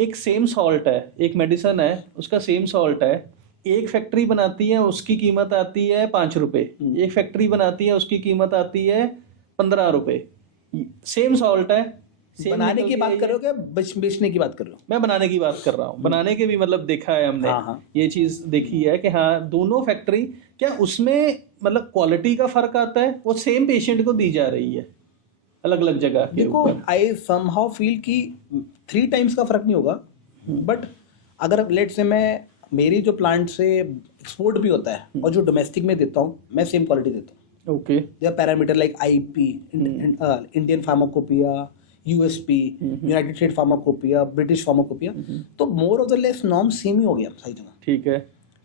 एक same salt है, एक मेडिसिन है, उसका सेम सॉल्ट है, एक फैक्ट्री बनाती है उसकी कीमत आती है 5 रुपए, एक फैक्ट्री बनाती है उसकी कीमत आती है 15 रुपए। सेम सॉल्ट है, सेम बनाने की बात कर रहे हो क्या बेचने की बात कर रहे हो? मैं बनाने की बात कर रहा हूँ। बनाने के भी मतलब देखा है हमने, हाँ। ये चीज देखी है कि हाँ दोनों फैक्ट्री, क्या उसमें मतलब क्वालिटी का फर्क आता है? वो सेम पेशेंट को दी जा रही है अलग अलग जगह के देखो, ऊपर। आई समहाउ फील कि 3 टाइम्स का फर्क नहीं होगा, बट अगर लेट से मैं मेरी जो प्लांट से एक्सपोर्ट भी होता है और जो डोमेस्टिक में देता हूँ, मैं सेम क्वालिटी देता हूँ। Okay. Their parameter like IP, Indian pharmacopoeia, USP, United State pharmacopoeia, British pharmacopoeia, तो more of the less norm same ही हो गया सारी जगह। ठीक है।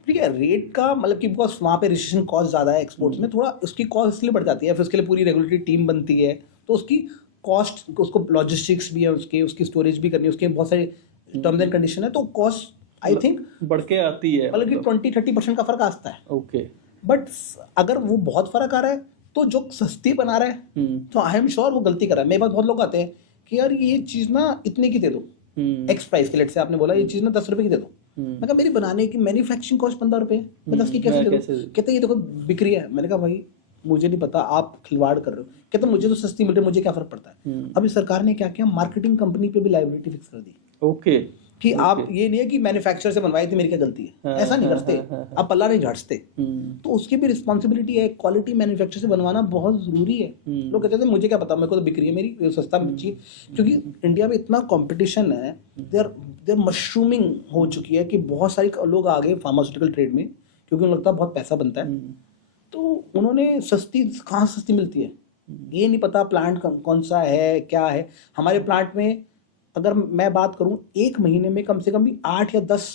ठीक है, रेट का मतलब कि बिकॉज वहाँ पे रजिस्ट्रेशन कॉस्ट ज़्यादा है, एक्सपोर्ट्स में थोड़ा उसकी कॉस्ट इसलिए बढ़ जाती है, फिर उसके लिए पूरी रेगुलेटरी टीम बनती है, तो उसकी कॉस्ट, उसको लॉजिस्टिक्स भी है, उसकी स्टोरेज भी करनी है, उसके बहुत सारे टर्म्स एंड कंडीशन है, तो कॉस्ट आई थिंक बढ़ के आती है, मतलब कि 20-30% का फर्क आता है। ओके। बट अगर वो बहुत फर्क आ रहा है तो जो सस्ती बना रहा है तो आई एम श्योर वो गलती कर रहा है। मेरे पास बहुत लोग आते हैं कि यार ये चीज़ ना इतने की दे दो, एक्स प्राइस के, लेट से आपने बोला ये चीज़ ना 10 रुपए की दे दो, मैं कहा मेरी बनाने की मैन्युफैक्चरिंग कॉस्ट 15 रुपए है, मैं 10 की कैसे दे दूं? कहते ये देखो बिक्री है। मैंने कहा भाई मुझे नहीं पता, आप खिलवाड़ कर रहे हो। कहते मुझे तो सस्ती मिल रही है, मुझे क्या फर्क पड़ता है। अभी सरकार ने क्या किया, मार्केटिंग कंपनी पे भी लायबिलिटी फिक्स कर दी। ओके। कि आप ये नहीं है कि मैन्युफैक्चरर से बनवाई थी मेरी क्या गलती है, ऐसा नहीं करते, आप पल्ला नहीं झाड़ते। तो उसकी भी रिस्पॉन्सिबिलिटी है, क्वालिटी मैन्युफैक्चर से बनवाना बहुत जरूरी है। लोग कहते थे मुझे क्या पता, मेरे को तो बिक्री है मेरी सस्ता चाहिए, क्योंकि इंडिया में इतना कंपटीशन है, देयर मशरूमिंग हो चुकी है कि बहुत सारे लोग आ गए फार्मास्यूटिकल ट्रेड में, क्योंकि उन्हें लगता है बहुत पैसा बनता है। तो उन्होंने सस्ती कहाँ सस्ती मिलती है ये नहीं पता, प्लांट कौन सा है क्या है। हमारे प्लांट में अगर मैं बात करूं, एक महीने में कम से कम भी 8 या 10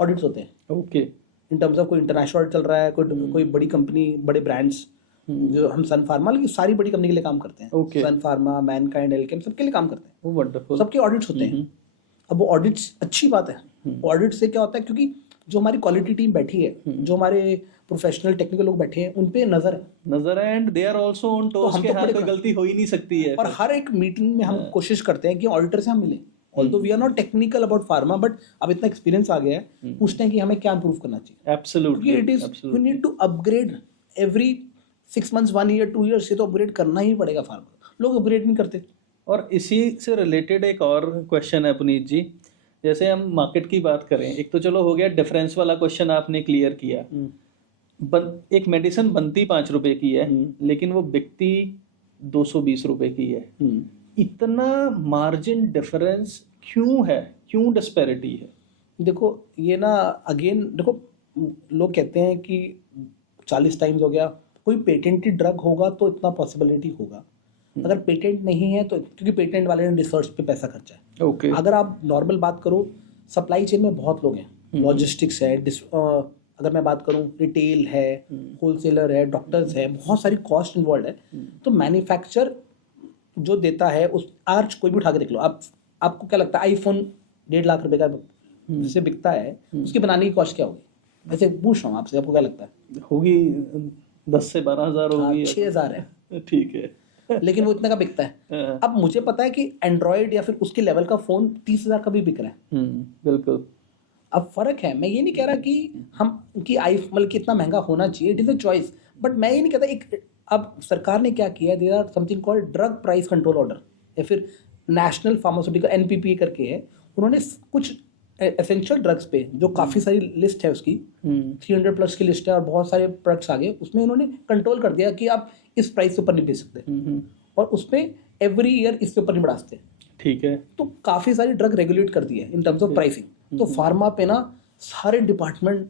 ऑडिट्स होते हैं। ओके। इन टर्म्स ऑफ कोई इंटरनेशनल ऑडिट चल रहा है, कोई बड़ी कंपनी, बड़े ब्रांड्स, जो हम सन फार्मा लेकिन सारी बड़ी कंपनी के लिए काम करते हैं। Okay. सन फार्मा, मैनकाइंड, एल्केम, सबके लिए काम करते हैं। वंडरफुल। सबके ऑडिट्स होते हैं। अब वो ऑडिट्स अच्छी बात है। ऑडिट से क्या होता है, क्योंकि जो हमारी क्वालिटी टीम बैठी है, जो हमारे प्रोफेशनल टेक्निकल लोग बैठे हैं, उन पे नजर है and they are also on toss, हम के तो हाँ कोई गलती हो ही नहीं सकती है। और हर एक मीटिंग में हम कोशिश करते हैं कि ऑडिटर से हम मिलें, although we are not technical about pharma, but अब इतना एक्सपीरियंस आ गया है, पूछते हैं कि हमें क्या इंप्रूव करना चाहिए। Absolutely, it is we need to upgrade every 6 months, 1 year, 2 years से तो अपग्रेड करना ही पड़ेगा फार्मा। लोग अपग्रेड नहीं करते। और इसी से रिलेटेड एक और क्वेश्चन है पुनीत जी, जैसे हम मार्केट की बात करें, एक तो चलो हो गया डिफरेंस वाला क्वेश्चन आपने क्लियर किया। एक मेडिसिन बनती 5 रुपए की है, लेकिन वो बिकती 220 रुपए की है। इतना मार्जिन डिफरेंस क्यों है, क्यों डिस्पैरिटी है? देखो ये ना, अगेन देखो, लोग कहते हैं कि 40 टाइम्स हो गया, कोई पेटेंटेड ड्रग होगा तो इतना पॉसिबिलिटी होगा। अगर पेटेंट नहीं है तो, क्योंकि पेटेंट वाले ने रिसर्च पे पैसा खर्चा है। ओके। अगर आप नॉर्मल बात करो, सप्लाई चेन में बहुत लोग हैं, लॉजिस्टिक्स है, अगर मैं बात करूं रिटेल है, होलसेलर है, डॉक्टर्स है, बहुत सारी कॉस्ट इन्वॉल्व है। तो मैन्युफैक्चर जो देता है, उस आज कोई भी उठा के देख लो, आपको क्या लगता है आईफोन 1.5 लाख रुपए का जिसे बिकता है, उसकी बनाने की कॉस्ट क्या होगी? वैसे पूछ रहा हूँ आपसे, आपको क्या लगता है? होगी 10 से 12 हज़ार होगी। 6,000 है। ठीक है। लेकिन वो इतने का बिकता है। अब मुझे पता है कि एंड्रॉयड या फिर उसके लेवल का फोन 30,000 का भी बिक रहा है। बिल्कुल। अब फर्क है, मैं ये नहीं कह रहा कि हम कि मतलब कि इतना महंगा होना चाहिए, it is a choice, but मैं ये नहीं कहता। एक अब सरकार ने क्या किया, there are something called drug price control order, या फिर नेशनल फार्मास्यूटिकल एनपीपी करके है। उन्होंने कुछ एसेंशियल ड्रग्स पे, जो काफ़ी सारी लिस्ट है उसकी, 300+ की लिस्ट है और बहुत सारे प्रोडक्ट्स आ गए, उसमें उन्होंने कंट्रोल कर दिया कि आप इस प्राइस से ऊपर नहीं बेच सकते, और उसमें एवरी ईयर इससे ऊपर नहीं बढ़ा सकते। ठीक है। तो काफ़ी सारी ड्रग रेगुलेट कर दी है इन टर्म्स ऑफ प्राइसिंग। तो फार्मा पे ना सारे डिपार्टमेंट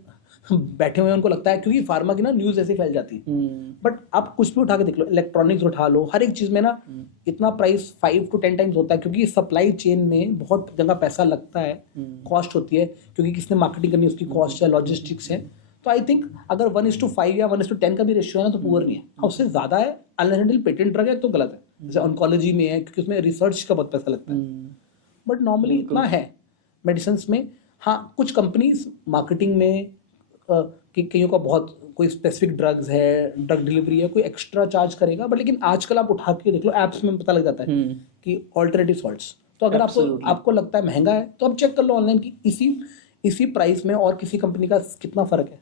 बैठे हुए हैं, उनको लगता है, क्योंकि फार्मा की ना न्यूज़ ऐसे फैल जाती है। बट आप कुछ भी उठा के देख लो, इलेक्ट्रॉनिक्स उठा लो, हर एक चीज़ में ना इतना प्राइस 5 to 10 टाइम्स होता है, क्योंकि सप्लाई चेन में बहुत जगह पैसा लगता है, कॉस्ट होती है, क्योंकि किसने मार्केटिंग करनी है उसकी कॉस्ट है, लॉजिस्टिक्स है। तो आई थिंक अगर 1:5 या 1:10 का भी रेशियो है ना, तो पुअर नहीं है। उससे ज़्यादा है, अनलिमिटेड पेटेंट ड्रग है तो गलत है। जैसे ऑन्कोलॉजी में है, क्योंकि उसमें रिसर्च का बहुत पैसा लगता है, बट नॉर्मली इतना है मेडिसिन में। हाँ, कुछ कंपनीज मार्केटिंग में कि कईयों का बहुत कोई स्पेसिफिक ड्रग्स है, ड्रग डिलीवरी है, कोई एक्स्ट्रा चार्ज करेगा, बट लेकिन आजकल आप उठा के देख लो, ऐप्स में पता लग जाता है कि ऑल्टरनेटिव सॉल्ट्स, तो अगर Absolutely. आपको लगता है महंगा है तो आप चेक कर लो ऑनलाइन कि इसी प्राइस में और किसी कंपनी का कितना फर्क है।